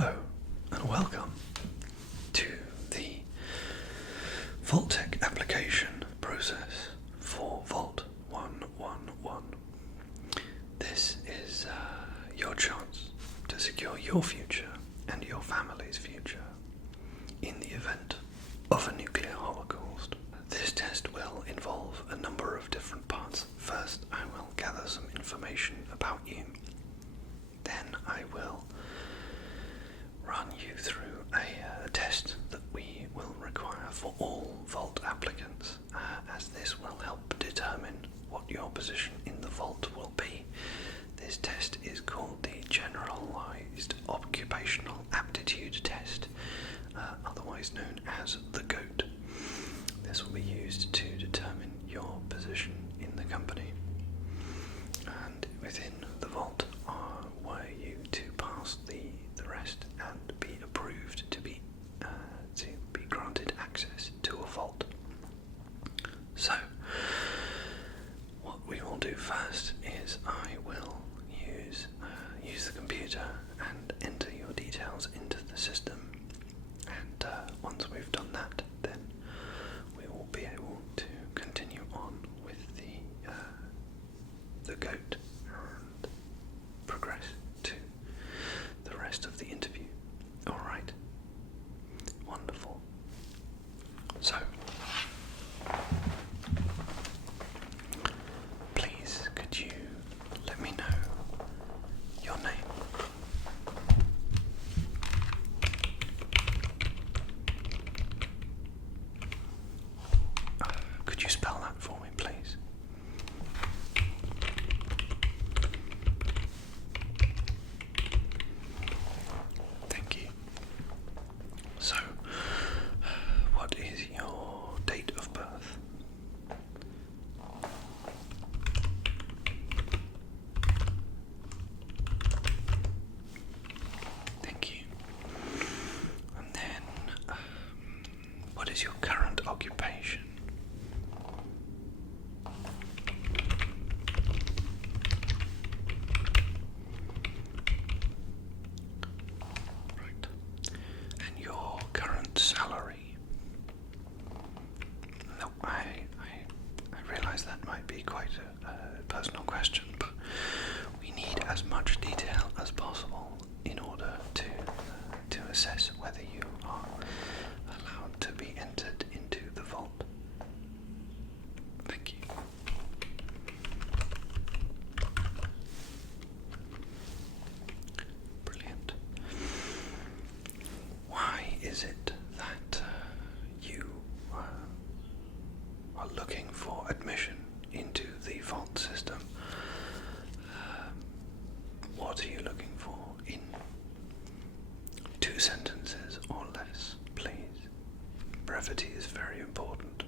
Hello and welcome to the Vault-Tec application process for Vault 111. This is your chance to secure your future and your family's future in the event of a nuclear holocaust. This test will involve a number of different parts. First, I will gather some information about you. Then I will run you through a test that we will require for all Vault applicants, as this will help determine what your position in the Vault will be. This test is called the Generalized Occupational Aptitude Test, otherwise known as the GOAT. This will be used to determine your position in the company and within the Vault, were you to pass the rest and be approved to be granted access to a Vault. So, what we will do first is I will use the computer and enter your details into the system, and once we've done that, then we will be able to continue on with the GOAT and progress to the rest of the interview. Alright. Wonderful. So, please could you let me know your name? Could you spell that for me, please? Thank you. So, what is your date of birth? Thank you. And then, what is your current occupation? Right. And your current salary? No, I realise that might be quite a personal question, but we need as much detail as possible in order to assess whether you are allowed to be entered into the Vault. Thank you. Brilliant. Why is it that you are looking for admission into the Vault system? What are you looking for in 2 sentences or less, please? Brevity is very important.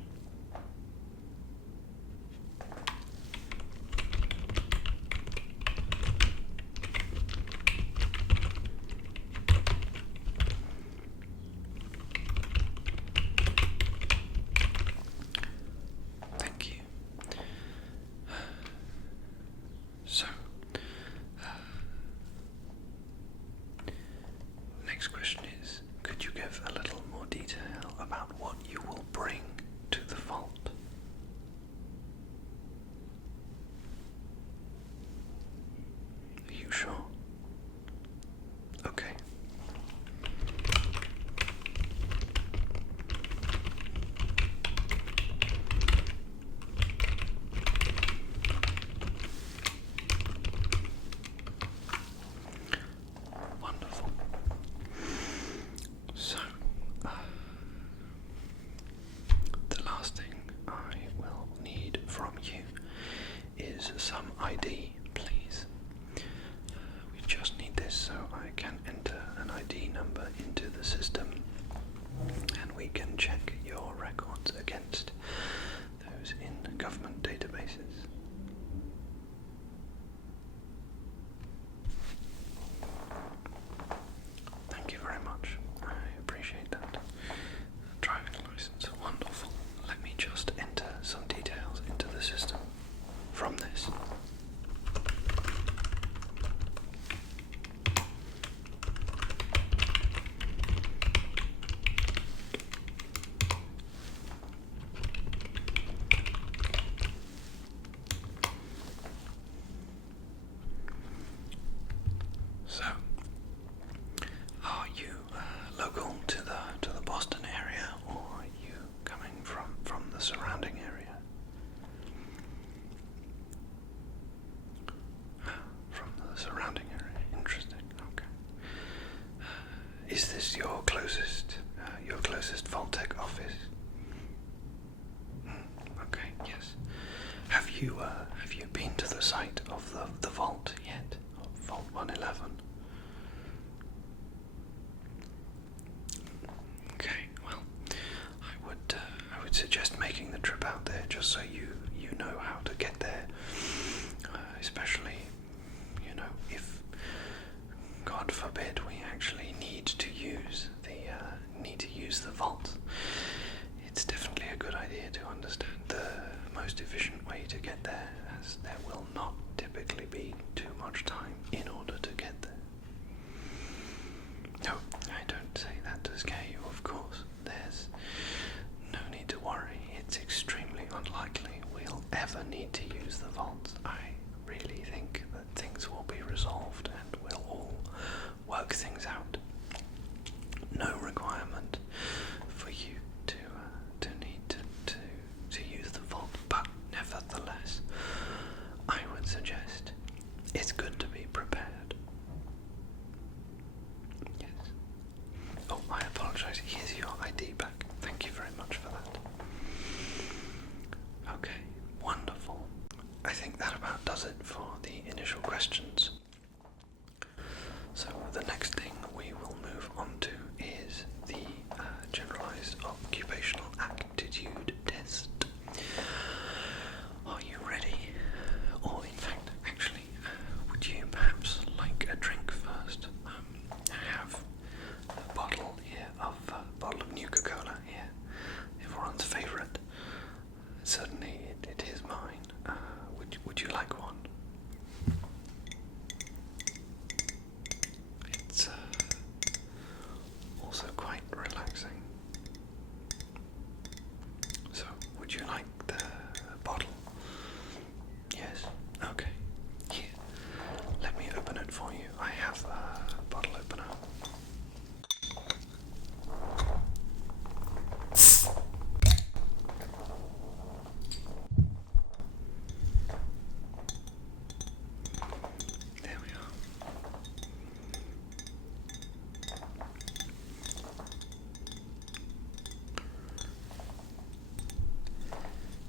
Thank you. So, next question is, could you give a little more detail about what you will bring to the Vault? Are you sure? Okay. Wonderful. So, the last thing I will need from you is some ID, please. We just need this so I can enter an ID number into the system, and we can check your records against those in government databases. Thank you very much. I appreciate that. Driving license, wonderful. Let me just enter some details into the system from this. So, are you local to the Boston area, or are you coming from the surrounding area? From the surrounding area. Interesting. Okay. Is this your closest Vault-Tec office? Okay. Yes. Have you been to the site of the vault yet? Of Vault 111? Okay. Well, I would suggest making the trip out there just so you know how to get there. Especially, if God forbid we actually need to use the vault. It's definitely a good idea to understand the most efficient way to get there, as there will not typically be too much time in order to get there. No, I don't say that to scare you, of course. There's no need to worry. It's extremely unlikely we'll ever need to use the vault. I really think that things will be resolved and we'll all work things out. No requirement for you to need to use the vault, but nevertheless, I would suggest it's good to be prepared. Yes. Oh, I apologize. Here's your ID back. Thank you very much for that. Okay, wonderful. I think that about does it for the initial questions. So the next thing we will move on to is the generalized occupational aptitude test. Are you ready? Or in fact, actually, would you perhaps like a drink first? I have a bottle here of Nuka-Cola here, everyone's favourite. Certainly it is mine. Would you like one? It's also quite relaxing. So, would you like the bottle? Yes? Okay. Here, let me open it for you. I have a bottle opener. There we are.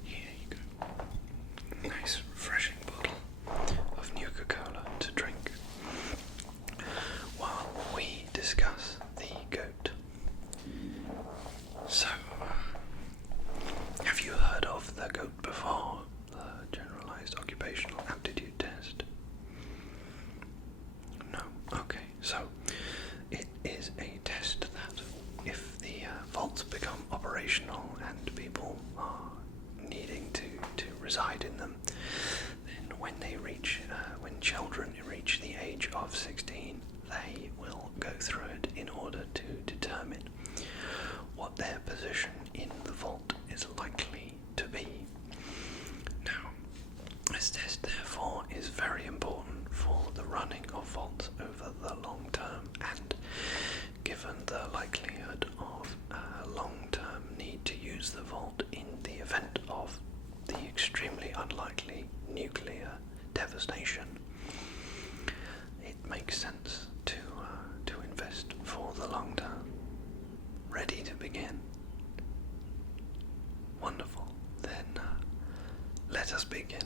Here you go. Nice, refreshing bottle of Nuka-Cola to drink while we discuss the goat. So, have you heard of the goat before? The generalized occupational aptitude test? No? Okay, so it is a test that if the vaults become operational and people are needing to reside in them, then when children reach the age of 16, they will go through it in order to determine what their position in the vault is likely to be. Now, this test therefore is very important for the running of vaults over the long term, and given the likelihood of a long-term need to use the vault in the event of the extremely unlikely nuclear devastation, it makes sense to invest for the long term. Ready to begin? Wonderful. Then let us begin.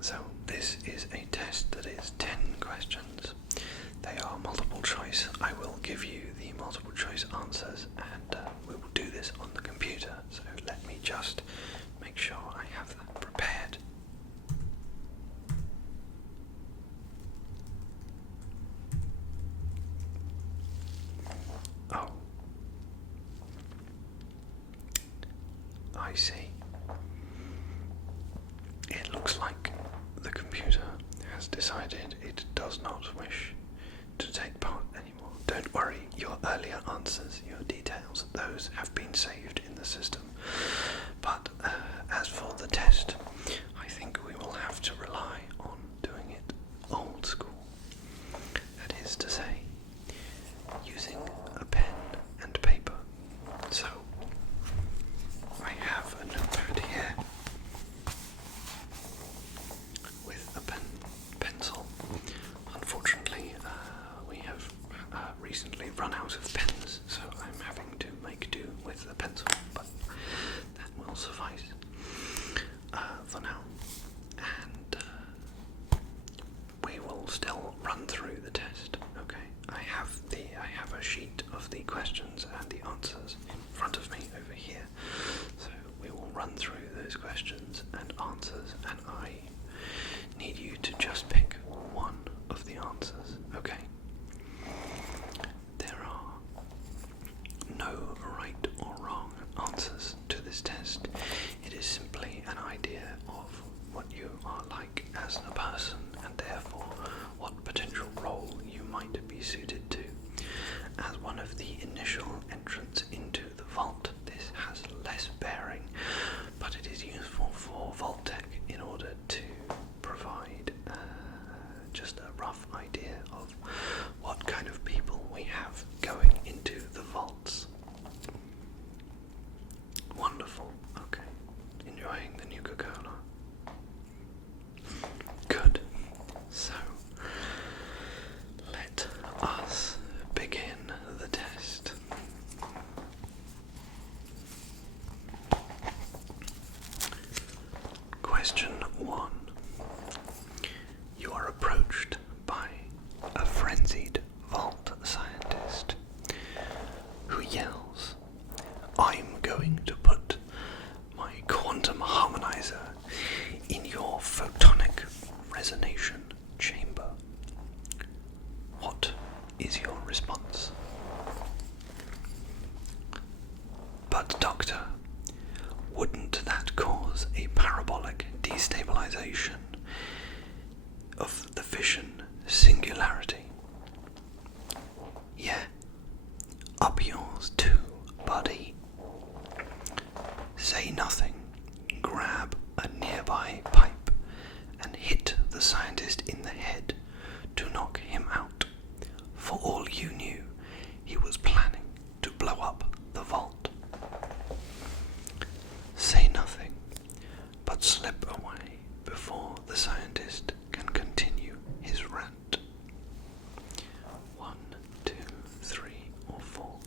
So this is a test that is 10 questions. They are multiple choice. I will give you the multiple choice answers, and we will do this on the computer. So let me just make sure I have that prepared. Oh, I see. It looks like the computer has decided it does not wish to take part anymore. Don't worry, your earlier answers, your details, those have been saved in the system. But as for the test, I think we will have to rely on doing it old school. suited to. As one of the initial entrants into the vault, this has less bearing, but it is useful for Vault-Tec in order to provide just a rough idea of what kind of people we have going into the vaults. Wonderful. Okay. Enjoying the new Coca-Cola? Good. So, let us begin the test. Question 1. You are approached by a frenzied vault scientist who yells, "I'm going to put my quantum harmonizer in your photonic resonation chamber." What is your response? But doctor, wouldn't that cause a parabolic destabilization of the fission singularity? Yeah, up yours too, buddy. Say nothing, grab a nearby pipe and hit the scientist in the head to knock him out. For all you knew, he was planning to blow up the vault. Say nothing, but slip away before the scientist can continue his rant. 1, 2, 3, or 4.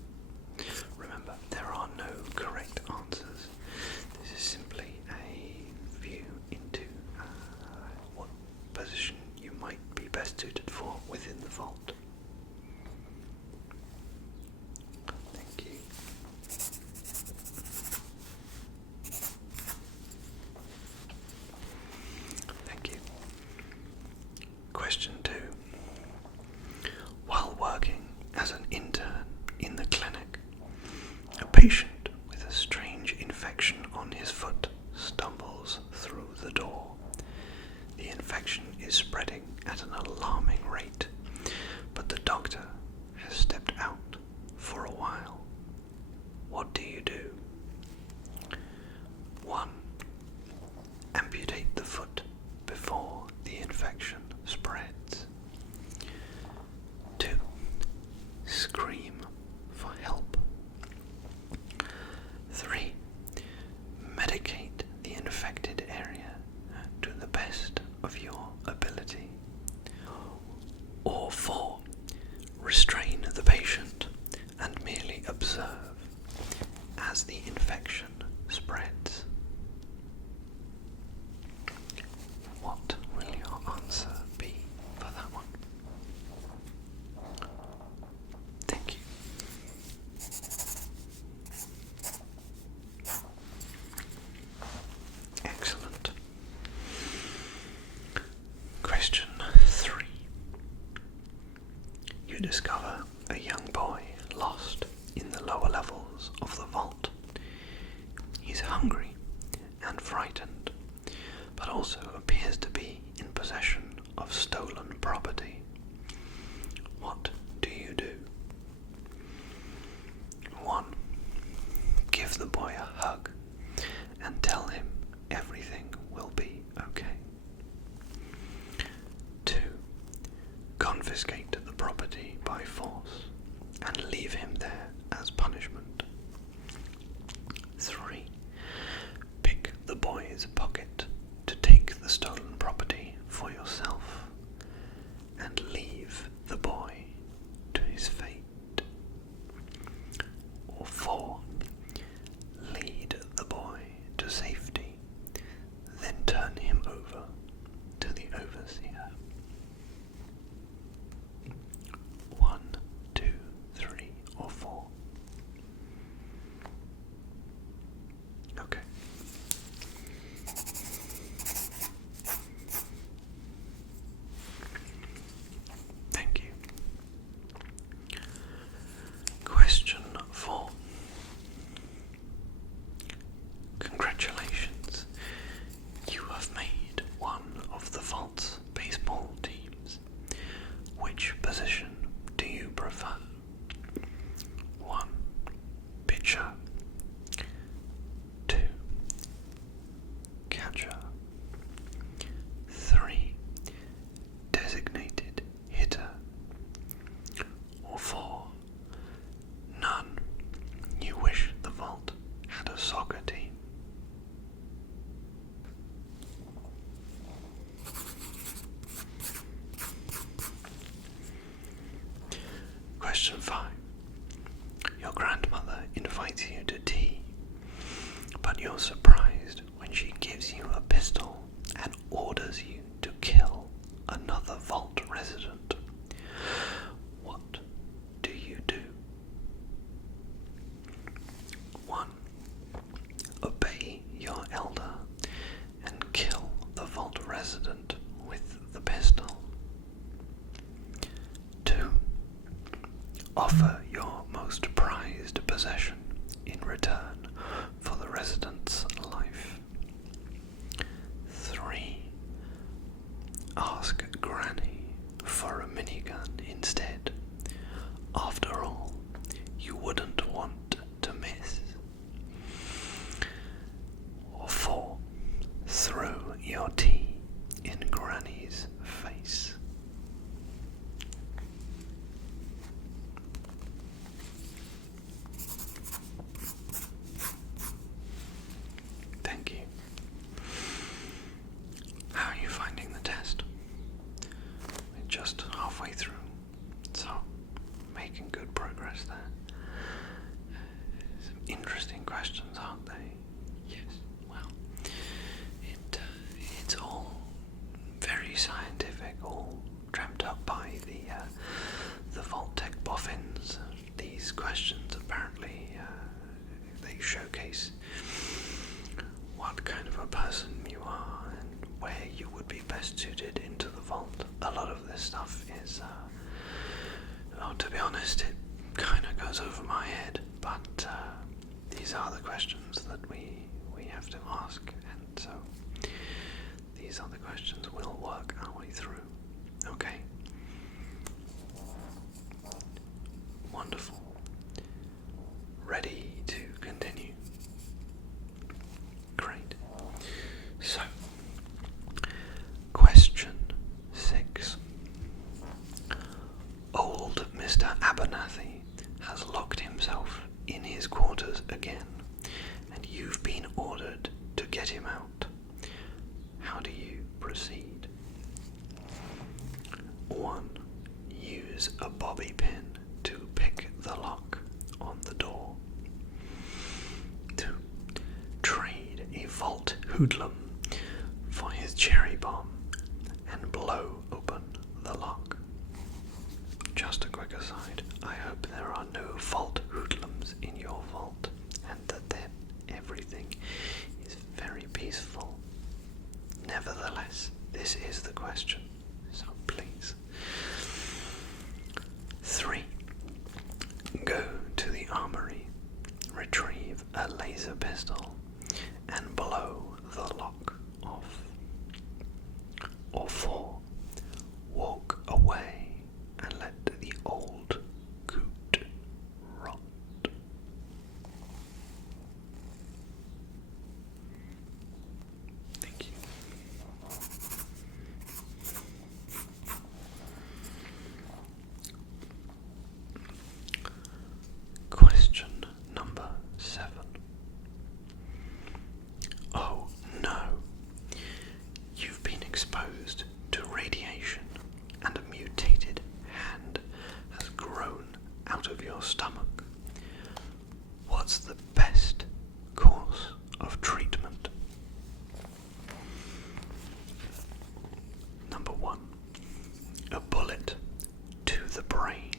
Remember, there are no correct answers. This is simply a view into what position you might be best suited for within the vault. Thank you. Thank you. Question 2. While working as an intern in the clinic, a patient with a strange infection on his foot stumbles through the door. The infection is spreading at an alarming rate, but the doctor has stepped out for a while. What do you do? 1. Amputate the foot before the infection spreads. 2. Scream for help. 3. Medicate the infected area to the best of your ability. Or 4. Restrain the patient and merely observe as the infection spreads. What will your answer be for that one? Thank you. Excellent. Question 3. You discover a young boy lost in the lower levels of the vault. He's hungry and frightened, but also appears to be in possession of stolen property. What do you do? 1. Give the boy a hug and tell him everything will be okay. 2. Confiscate the property by force and leave him there as punishment. 3. Pick the boy's pocket to take the stolen property for yourself and leave the boy to his fate. Or 4. Lead the boy to safety, then turn him over to the overseer. 1, 2, 3, or 4. Okay. Thank you. Question 4. Congratulations. You have made one of the Vault's baseball teams. Which position do you Question 5. Your grandmother invites you to tea, but you're surprised when she gives you a pistol and orders you to kill another Vault resident. What do you do? 1. Obey your elder and kill the Vault resident with the pistol. 2. Offer your most prized possession in return for the resident's life. 3. Ask Granny for a minigun instead. After all, you wouldn't want to miss. Or 4. Throw your tea in Granny's face. Thank you. How are you finding the test? We're just halfway through, so making good progress there. Some interesting questions, aren't they? Yes. Well, it's all very scientific, all dreamt up by the Vault-Tec boffins. These questions apparently they showcase what kind of a person you are and where you would be best suited into the vault. A lot of this stuff is, to be honest, it kind of goes over my head, but these are the questions that we have to ask, and so these are the questions we'll work our way through. Okay? Wonderful. Ready to continue? Great. So, question 6. Old Mr. Abernathy has locked himself in his quarters again, and you've been ordered to get him out. How do you proceed? 1. Use a bobby pin to pick the lock on the door. 2. Trade a Vault hoodlum for his cherry bomb and blow open the lock. Just a quick aside, I hope there are no Vault hoodlums in your vault and that everything is very peaceful. Nevertheless, this is the question, so please. 3. Go to the armory, retrieve a laser pistol, and blow the lock off. Or 4. Walk away and let the old coot rot. Thank you. Question number 7. Oh no. You've been exposed to radiation and a mutated hand has grown out of your stomach. What's the best course of treatment? Number 1. A bullet to the brain.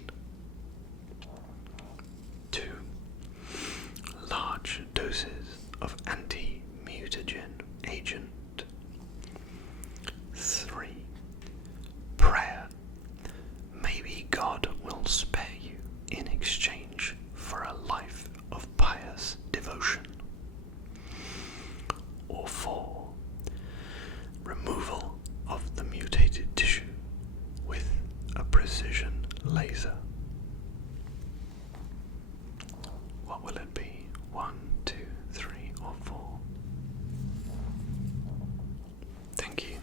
2. Large doses of anti-mutagen agent. 3. Prayer. Maybe God will spare you in exchange for a life of pious devotion. Or 4. Removal of the mutated tissue with a precision laser. What will it be? 1, 2, 3, or 4? Thank you.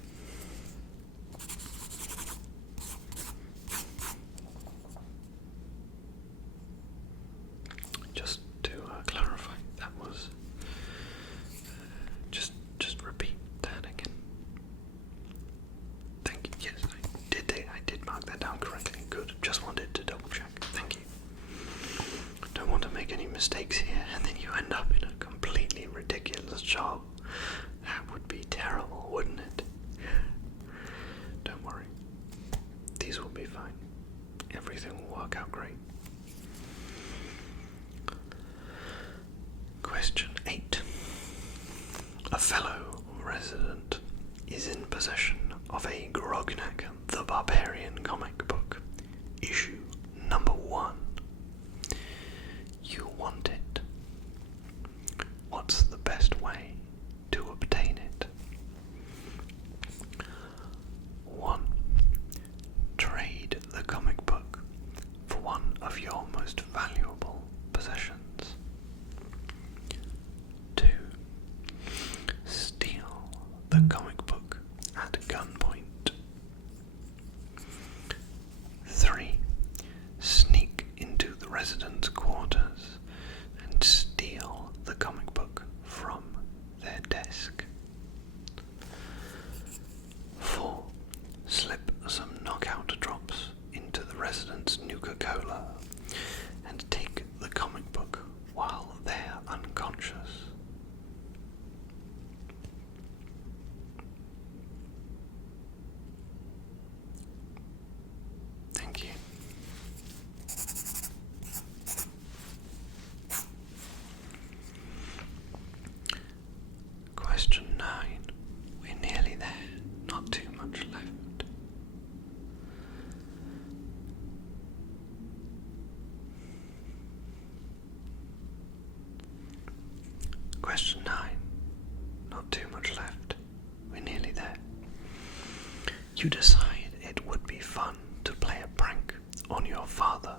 Just to clarify, that was just repeat that again. Thank you. Yes, I did mark that down correctly. Good. Just wanted to double check. Thank you. mistakes here and then you end up in a completely ridiculous job. That would be terrible, wouldn't it? Don't worry. These will be fine. Everything will work out great. Question 8. A fellow resident is in possession of a Grognak the Barbarian comic book, issue number 1. You want it. What's the best way to obtain it? 1. Trade the comic book for one of your most valuable possessions. 2. Steal the comic book at gunpoint. 3. Sneak into the residents' quarters and steal the comic book from their desk. 4. Slip some knockout drops into the residents' Nuka-Cola and take the comic book while they're unconscious. Thank you. Question 9. We're nearly there. Not too much left. Question 9. Not too much left. We're nearly there. You decide it would be fun to play a prank on your father.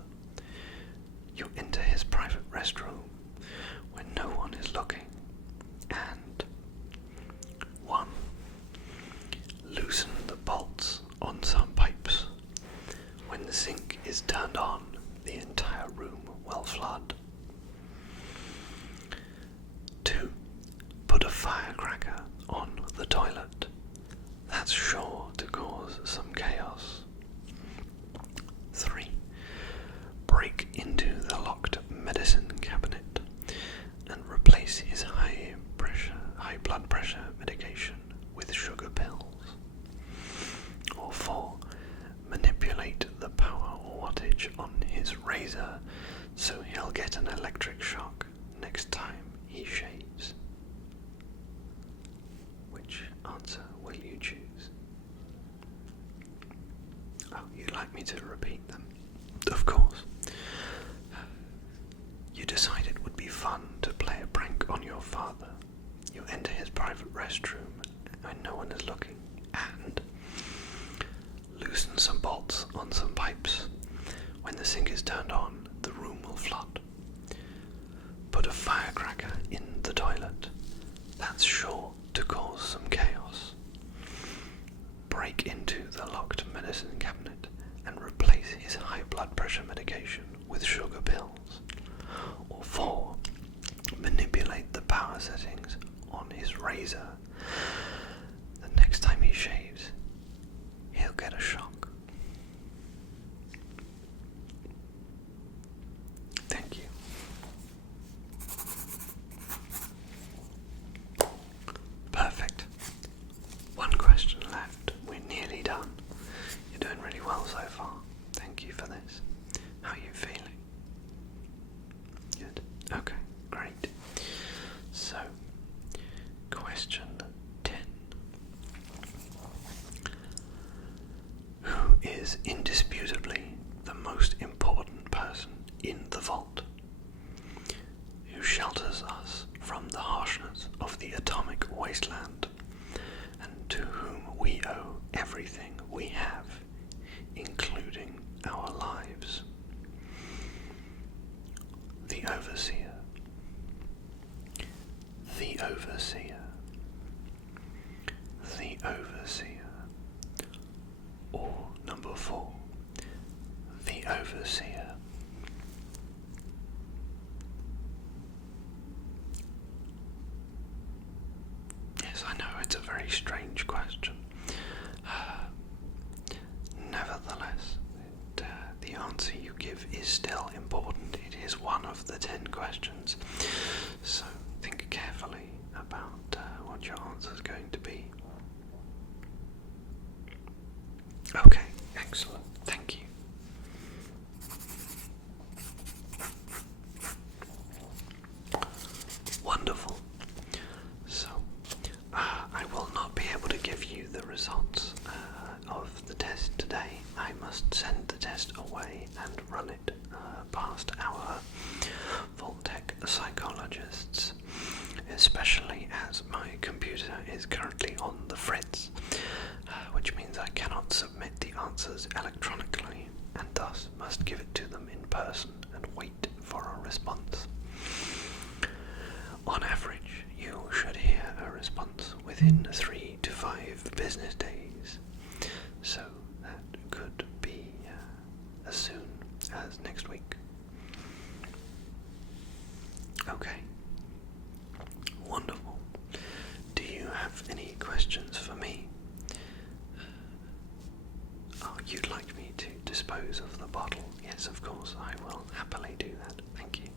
You enter his private restroom when no one is looking and 1. Loosen the bolts on some pipes. When the sink is turned on, the entire room will flood. 2. Put a firecracker on the toilet. That's sure to cause some chaos. 3. Break into the locked medicine cabinet and replace his high blood pressure medication with sugar pills. Or 4. Manipulate the power wattage on his razor so he'll get an electric shock next time he shaves. Which answer will you choose? Oh, you'd like me to repeat them? Of course. You decide it would be fun to play a prank on your father. You enter his private restroom when no one is looking and loosen some bolts on some pipes. When the sink is turned on, the room will flood. Put a firecracker in the toilet. That's sure to cause some chaos. Break into the locked medicine cabinet and replace his high blood pressure medication with sugar pills. Or 4. Manipulate the power settings on his razor. The next time he shaves, he'll get a shock. Thank you. Perfect. One question left. We're nearly done. You're doing really well so far. Thank you for this. How are you feeling? Good. Okay, great. So, question 10. Who is indisputably the most important person in the vault? Who shelters us from the harshness of the atomic wasteland, and to whom we owe everything we have, including our lives? The Overseer. The Overseer. The Overseer. Or number 4. The Overseer. Yes, I know it's a very strange question. Nevertheless, the answer you give is still important. It is one of the 10 questions, so think carefully about what your answer is going to be. Okay, excellent, thank you. Wonderful. So, I will not be able to give you the results of the test today. I must send the test away and run it past our Vault-Tec psychologists, especially as my computer is currently on the fritz, which means I cannot submit the answers electronically and thus must give it to them in person and wait for a response. On average, you should hear a response within 3 to 5 business days, so that could be as soon as next week. Okay, wonderful. Do you have any questions for me? Oh, you'd like me to dispose of the bottle? Yes, of course, I will happily do that. Thank you.